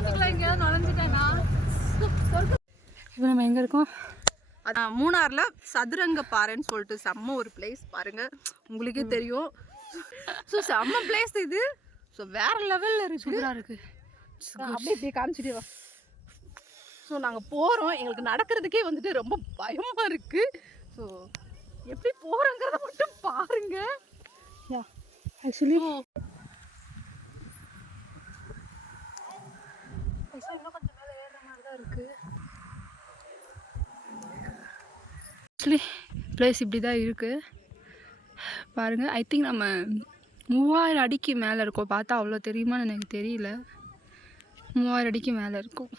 இப்போ நம்ம எங்கே இருக்கோம்? அதான் மூணாரில் சதுரங்க பாறைன்னு சொல்லிட்டு செம்ம ஒரு பிளேஸ் பாருங்க, உங்களுக்கே தெரியும். ஸோ செம்ம பிளேஸ் இது. ஸோ வேற லெவலில் இருக்கு, சூப்பராக இருக்குது. அப்படியே இப்படியே காமிச்சிட்டே வா. ஸோ நாங்கள் போகிறோம், எங்களுக்கு நடக்கிறதுக்கே வந்துட்டு ரொம்ப பயமாக இருக்குது. ஸோ எப்படி போகிறோங்கிறத மட்டும் பாருங்க. ஆக்சுவலி இன்னும் கொஞ்சம் மேலே ஏறுற மாதிரி தான் இருக்குது. ஆக்சுவலி பிளேஸ் இப்படி தான் இருக்குது பாருங்கள். ஐ திங்க் நம்ம 3000 அடிக்கு மேலே இருக்கோம். பார்த்தா அவ்வளோ தெரியுமான்னு எனக்கு தெரியல. 3000 அடிக்கு மேலே இருக்கும்.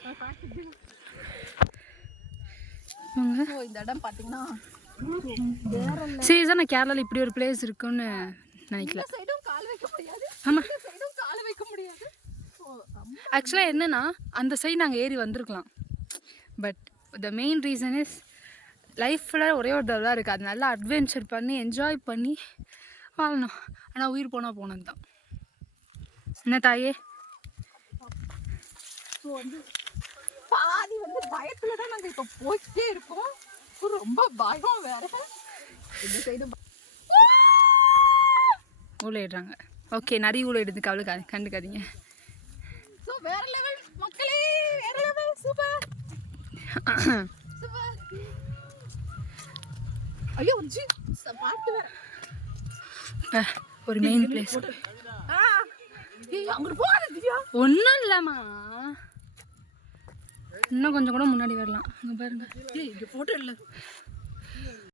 இந்த இடம் பார்த்தீங்கன்னா சீரியஸாக நான் கேரளாவில் இப்படி ஒரு பிளேஸ் இருக்குன்னு நினைக்கல. ஆமாம், ஆக்சுவலாக என்னென்னா அந்த சைடு நாங்கள் ஏறி வந்திருக்கலாம். But the main reason is லைஃப்பில் ஒரே ஒரு தடவை தான் இருக்குது. அது நல்லா அட்வென்ச்சர் பண்ணி என்ஜாய் பண்ணி வாழணும். ஆனால் உயிர் போனால் போனது தான். என்ன தாயே? ஸோ வந்து பாதி வந்து பயத்தில் தான் நாங்கள் இப்போ போய்கிட்டே இருக்கோம். ரொம்ப பயம் வேற. இந்த சைடு ஊழையிடுறாங்க. ஓகே, நிறைய ஊழையிடுறதுக்கு அவ்வளோ கண்டுக்காதீங்க. ஸோ வேற லெவல் மக்களே, வேற லெவல். Super super. ஐயோ ஜி பாட்டு வேற. ஒரு மெயின் பிளேஸ் அங்கிட்டு போகாத திவ்யா. ஒன்றும் இல்லைம்மா, இன்னும் கொஞ்சம் கூட முன்னாடி வரலாம். அங்கே பாருங்க. இங்கே ஃபோட்டோ இல்லை.